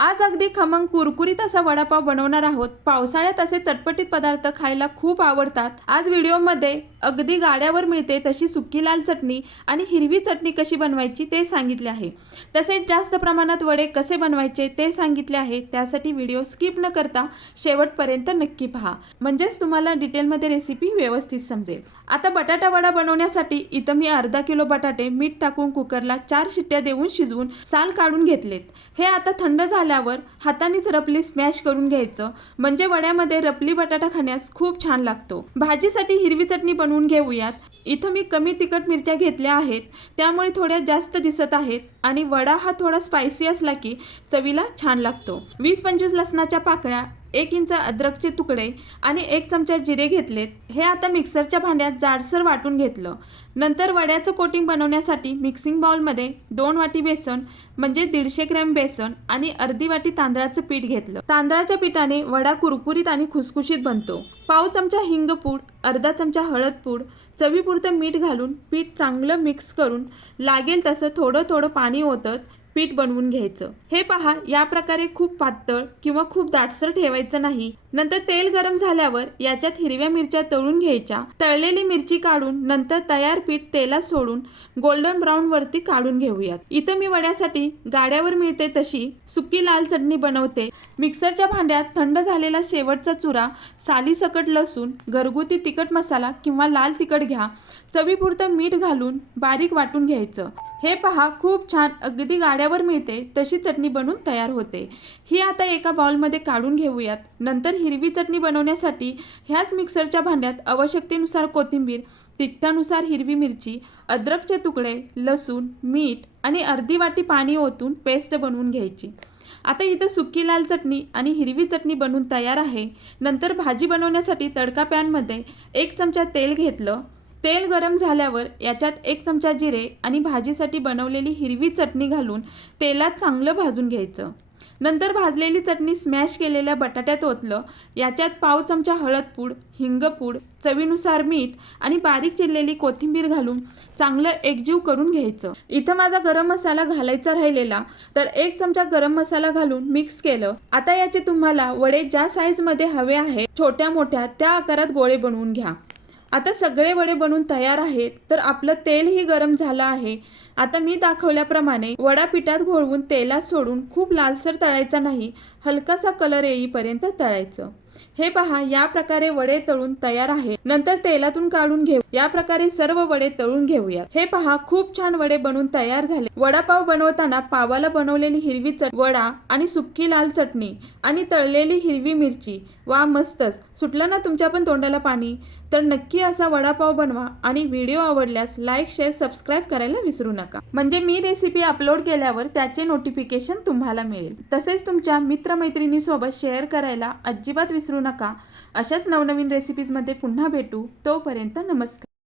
आज अगदी खमंग कुरकुरीत असा वडापाव बनवणार आहोत. पावसाळ्यात असे चटपटीत पदार्थ खायला खूप आवडतात. आज व्हिडिओमध्ये अगदी गाड्यावर मिळते तशी सुकी लाल चटणी आणि हिरवी चटणी कशी बनवायची ते सांगितले आहे. तसेच जास्त प्रमाणात वडे कसे बनवायचे ते सांगितले आहे. त्यासाठी व्हिडिओ स्किप न करता शेवटपर्यंत नक्की पहा. म्हणजेच तुम्हाला डिटेलमध्ये रेसिपी व्यवस्थित समजेल. आता बटाटा वडा बनवण्यासाठी इथं मी अर्धा किलो बटाटे मीठ टाकून कुकरला चार शिट्ट्या देऊन शिजवून साल काढून घेतलेत. हे आता थंड झाल्यावर हातानेच रपली स्मॅश करून घ्यायचं. म्हणजे वड्यामध्ये रपली बटाटा खाण्यास खूप छान लागतो. भाजीसाठी हिरवी चटणी बनवून घेऊयात. इथं मी कमी तिखट मिरच्या घेतल्या आहेत. त्यामुळे थोड्या जास्त दिसत आहेत आणि वडा हा थोडा स्पायसी असला की चवीला छान लागतो. वीस पंचवीस लसणाच्या पाकळ्या एक इंच अद्रकचे तुकडे आणि एक चमचा जिरे घेतलेत. हे आता मिक्सरच्या भांड्यात जाडसर वाटून घेतलं. नंतर वड्याचं कोटिंग बनवण्यासाठी मिक्सिंग बाउलमध्ये दोन वाटी बेसन म्हणजे दीडशे ग्रॅम बेसन आणि अर्धी वाटी तांदळाचं पीठ घेतलं. तांदळाच्या पिठाने वडा कुरकुरीत आणि खुसखुशीत बनतो. पाव चमचा हिंगपूड अर्धा चमचा हळद पूड चवीपुरतं मीठ घालून पीठ चांगलं मिक्स करून लागेल तसं थोडं थोडं पाणी ओतत पीठ बनवून घ्यायचं. हे पहा या प्रकारे खूप पातळ किंवा खूप दाटसर ठेवायचं नाही. नंतर तेल गरम झाल्यावर याच्यात हिरव्या मिरच्या तळून घ्यायच्या. तळलेली मिरची काढून नंतर तयार पीठ तेलात सोडून गोल्डन ब्राऊन वरती काढून घेऊयात. इथं मी वड्यासाठी गाड्यावर मिळते तशी सुकी लाल चटणी बनवते. मिक्सरच्या भांड्यात थंड झालेला शेवटचा चुरा सालीसकट लसूण घरगुती तिखट मसाला किंवा लाल तिखट घ्या. चवीपुरतं मीठ घालून बारीक वाटून घ्यायचं. हे पहा खूप छान. अगदी गाड्यावर मिळते तशी चटणी बनून तयार होते. ही आता एका बाउलमध्ये काढून घेऊयात. नंतर हिरवी चटणी बनवण्यासाठी ह्याच मिक्सरच्या भांड्यात आवश्यकतेनुसार कोथिंबीर तिखटानुसार हिरवी मिरची अद्रकचे तुकडे लसूण मीठ आणि अर्धी वाटी पाणी ओतून पेस्ट बनवून घ्यायची. आता इथं सुकी लाल चटणी आणि हिरवी चटणी बनवून तयार आहे. नंतर भाजी बनवण्यासाठी तडका पॅनमध्ये एक चमचा तेल घेतलं. तेल गरम झाल्यावर याच्यात एक चमचा जिरे आणि भाजीसाठी बनवलेली हिरवी चटणी घालून तेलात चांगलं भाजून घ्यायचं. नंतर भाजलेली चटणी स्मॅश केलेल्या बटाट्यात ओतलं. याच्यात पाव चमचा हळद पूड हिंगपूड चवीनुसार मीठ आणि बारीक चिरलेली कोथिंबीर घालून चांगलं एकजीव करून घ्यायचं. इथं माझा गरम मसाला घालायचा राहिलेला तर एक चमचा गरम मसाला घालून मिक्स केलं. आता याचे तुम्हाला वडे ज्या साईजमध्ये हवे आहे छोट्या मोठ्या त्या आकारात गोळे बनवून घ्या. आता सगळे वडे बनवून तयार आहेत तर आपलं तेलही गरम झालं आहे. आता मी दाखवल्याप्रमाणे वडा पिठात घोळवून तेलात सोडून खूप लालसर तळायचा नाही हलकासा कलर येईपर्यंत तळायचं. हे पहा या प्रकारे वडे तळून तयार आहे नंतर तेलातून काढून घेऊ. या प्रकारे सर्व वडे तळून घेऊया हे पहा खूप छान वडे बनवून तयार झाले. वडापाव बनवताना पावाला बनवलेली हिरवी चट वडा आणि सुक्की लाल चटणी आणि तळलेली हिरवी मिरची. वा मस्तच! सुटलं ना तुमच्या पण तोंडाला पाणी? तर नक्की असा वडापाव बनवा आणि व्हिडिओ आवडल्यास लाईक शेअर सबस्क्राईब करायला विसरू नका. म्हणजे मी रेसिपी अपलोड केल्यावर त्याचे नोटिफिकेशन तुम्हाला मिळेल. तसेच तुमच्या मित्रमैत्रिणीसोबत शेअर करायला अजिबात विसरू नका. अशाच नवनवीन रेसिपीजमध्ये पुन्हा भेटू. तोपर्यंत नमस्कार.